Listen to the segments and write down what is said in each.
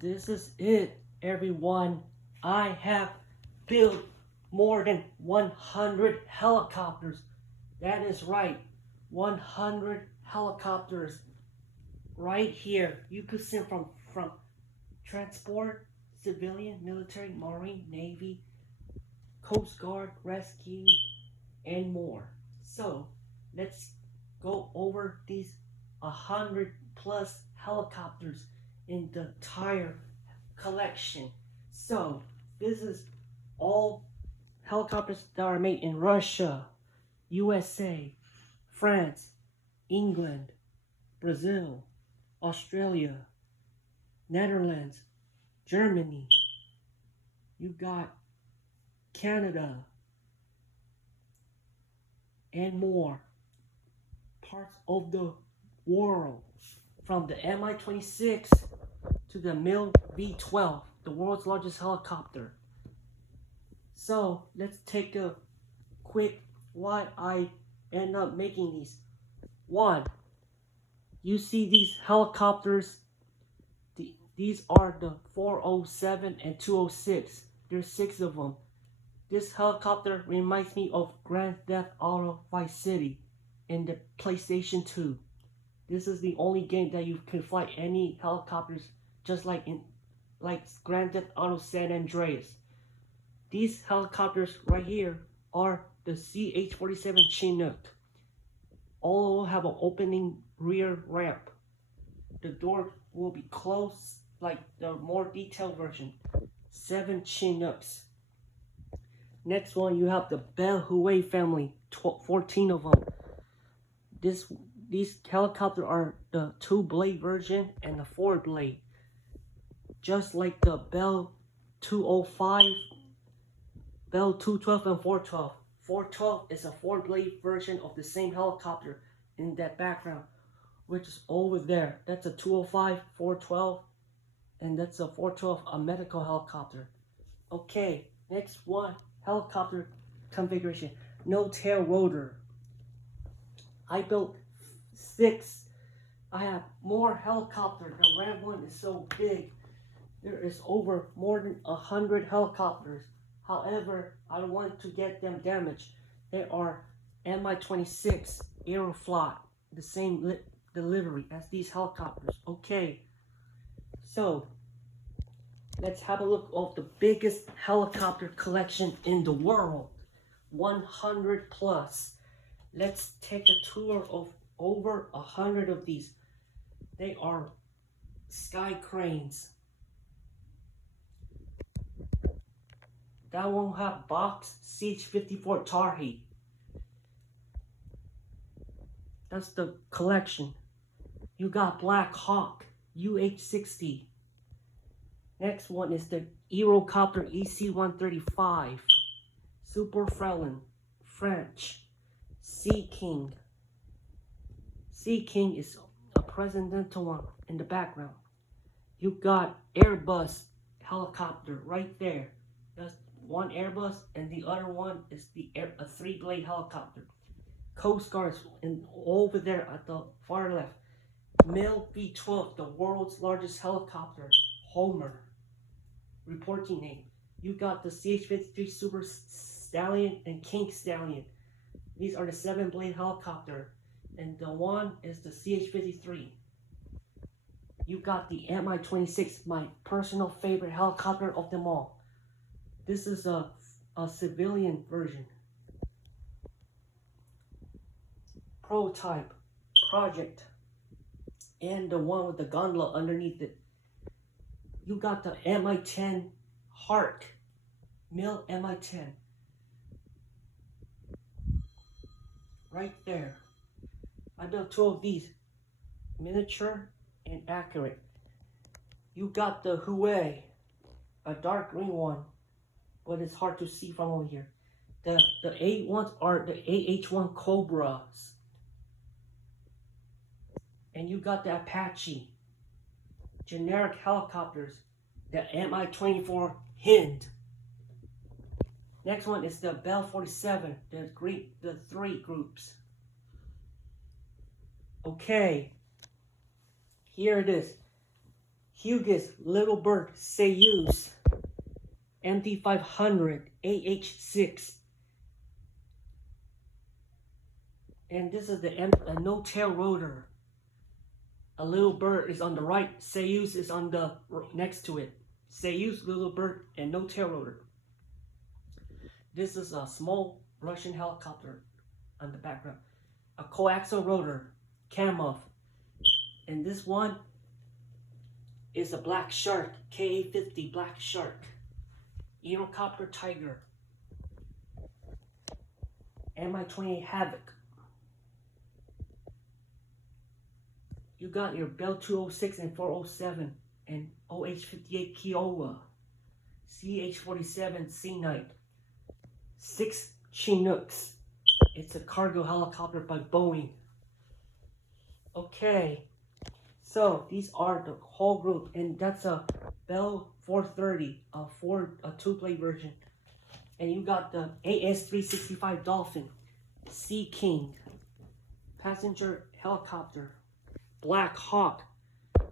This is it, everyone. I have built more than 100 helicopters. That is right, 100 helicopters right here. You could see from transport, civilian, military, marine, navy, coast guard, rescue, and more. So let's go over these 100+ helicopters in the entire collection. So this is all helicopters that are made in Russia, USA, France, England, Brazil, Australia, Netherlands, Germany. You got Canada and more parts of the world, from the Mi-26 to the Mil V-12, the world's largest helicopter. So let's take a quick why I end up making these. One, you see these helicopters, these are the 407 and 206. There's 6 of them. This helicopter reminds me of Grand Theft Auto Vice City in the PlayStation 2. This is the only game that you can fly any helicopters, just like in Grand Theft Auto San Andreas. These helicopters right here are the CH-47 Chinook. All have an opening rear ramp. The door will be closed like the more detailed version. 7 Chinooks. Next one, you have the Bell Hue family, 14 of them. These helicopters are the 2-blade version and the 4-blade. Just like the Bell 205, Bell 212 and 412. 412 is a 4-blade version of the same helicopter in that background, which is over there. That's a 205, 412, and that's a 412, a medical helicopter. Okay, next one, helicopter configuration. No tail rotor. I built 6. I have more helicopters. The Ram one is so big. There is over more than 100 helicopters. However, I don't want to get them damaged. They are Mi-26 Aeroflot, the same delivery as these helicopters. Okay, so let's have a look at the biggest helicopter collection in the world. 100+. Let's take a tour of over 100 of these. They are sky cranes. That one have box CH-54 Tarhe. That's the collection. You got Black Hawk UH-60. Next one is the Aerocopter EC-135. Super Frelon, French. Sea King. Sea King is a presidential one in the background. You got Airbus helicopter right there. That's one Airbus, and the other one is a 3-blade helicopter. Coast Guards and over there at the far left. Mil V-12, the world's largest helicopter. Homer. Reporting name. You got the CH-53 Super Stallion and King Stallion. These are the 7-blade helicopter, and the one is the CH-53. You got the Mi-26, my personal favorite helicopter of them all. This is a civilian version. Prototype, project, and the one with the gondola underneath it. You got the Mi-10 Hark, Mil Mi-10. Right there. I built 2 of these, miniature and accurate. You got the Hue, a dark green one, but it's hard to see from over here. The 8 ones are the AH-1 Cobras. And you got the Apache. Generic helicopters, the Mi-24 Hind. Next one is the Bell 47, the 3 groups. Okay, here it is. Hughes Little Bird Soyuz MD500 AH6. And this is a no-tail rotor. A little bird is on the right, Soyuz is on the next to it. Soyuz, little bird, and no-tail rotor. This is a small Russian helicopter on the background. A coaxial rotor, camo. And this one is a Black Shark, KA-50 Black Shark. Aerocopter Tiger. Mi-28 Havoc. You got your Bell 206 and 407 and OH-58 Kiowa. CH-47 Sea Knight. 6 Chinooks. It's a cargo helicopter by Boeing. Okay, so these are the whole group, and that's a Bell 430, a 2-blade version. And you got the AS-365 Dolphin, Sea King, passenger helicopter, Black Hawk.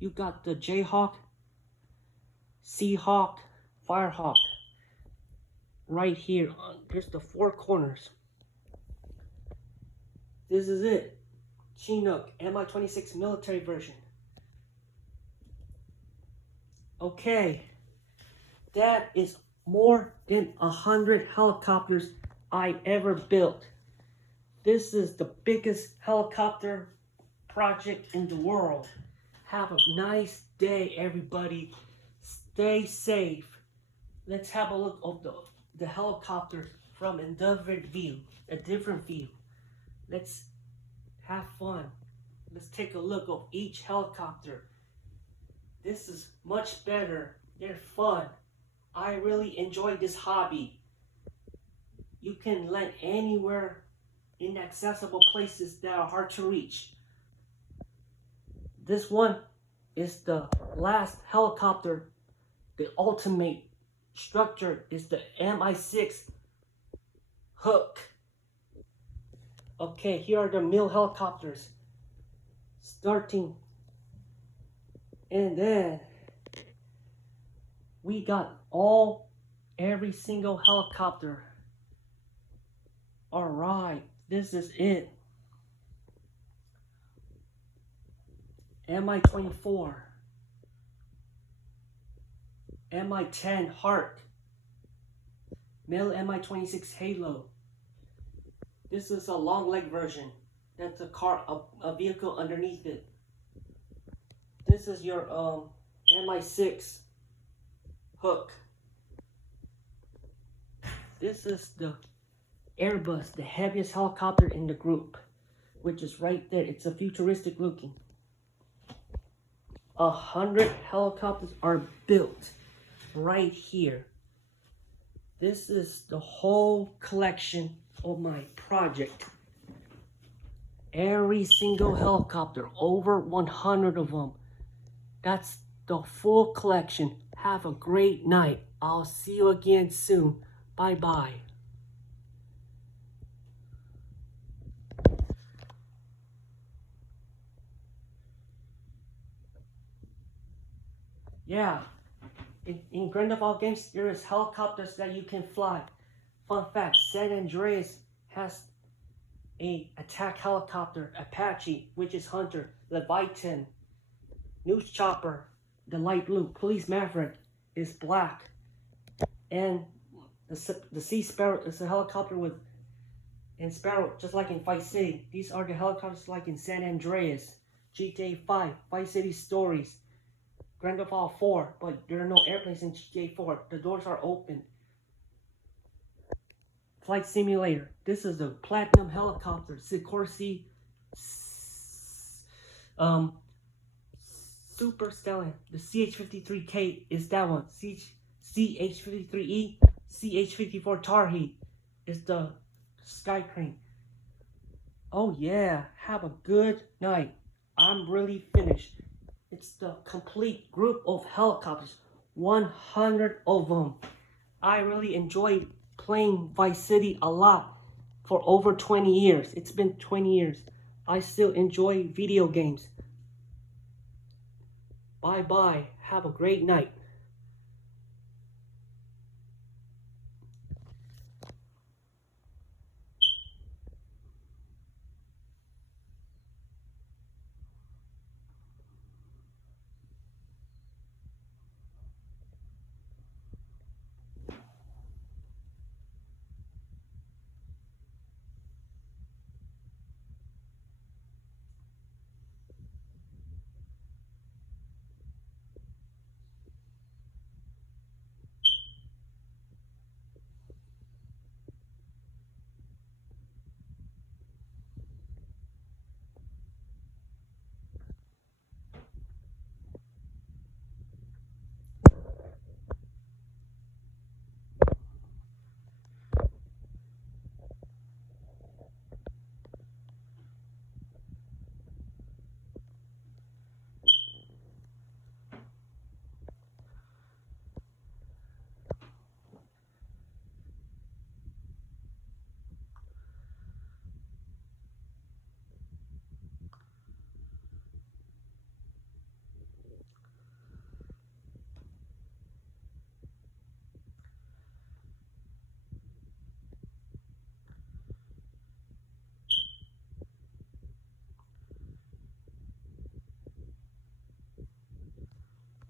You got the Jayhawk, Seahawk, Firehawk. Right here, there's the 4 corners. This is it. Chinook, Mi-26 military version. Okay, that is more than 100 helicopters I ever built. This is the biggest helicopter project in the world. Have a nice day, everybody. Stay safe. Let's have a look of the helicopter from a different view. Let's have fun. Let's take a look of each helicopter. This is much better. They're fun. I really enjoy this hobby. You can land anywhere in inaccessible places that are hard to reach. This one is the last helicopter. The ultimate structure is the Mi-6 Hook. Okay, here are the mil helicopters. Starting. And then we got every single helicopter. Alright, this is it. Mi-24. Mi-10 Heart. Mil Mi-26 Halo. This is a long leg version. That's a car, a vehicle underneath it. This is your Mi-6 Hook. This is the Airbus, the heaviest helicopter in the group, which is right there. It's a futuristic looking. 100 helicopters are built right here. This is the whole collection of my project. Every single helicopter, over 100 of them. That's the full collection. Have a great night. I'll see you again soon. Bye-bye. Yeah, in Grand Theft Auto games, there is helicopters that you can fly. Fun fact, San Andreas has a attack helicopter, Apache, which is Hunter, Leviathan, News Chopper, the light blue, Police Maverick is black, and the Sea Sparrow is a helicopter and Sparrow, just like in Vice City. These are the helicopters like in San Andreas, GTA 5, Vice City Stories, Grand Theft Auto 4, but there are no airplanes in GTA 4. The doors are open. Flight Simulator. This is the Platinum helicopter, Sikorsky Super Stallion. The CH-53K is that one. CH-53E, CH-54 Tar Heat is the Sky Crane. Oh yeah, have a good night. I'm really finished. It's the complete group of helicopters, 100 of them. I really enjoyed playing Vice City a lot for over 20 years. It's been 20 years. I still enjoy video games. Bye-bye. Have a great night.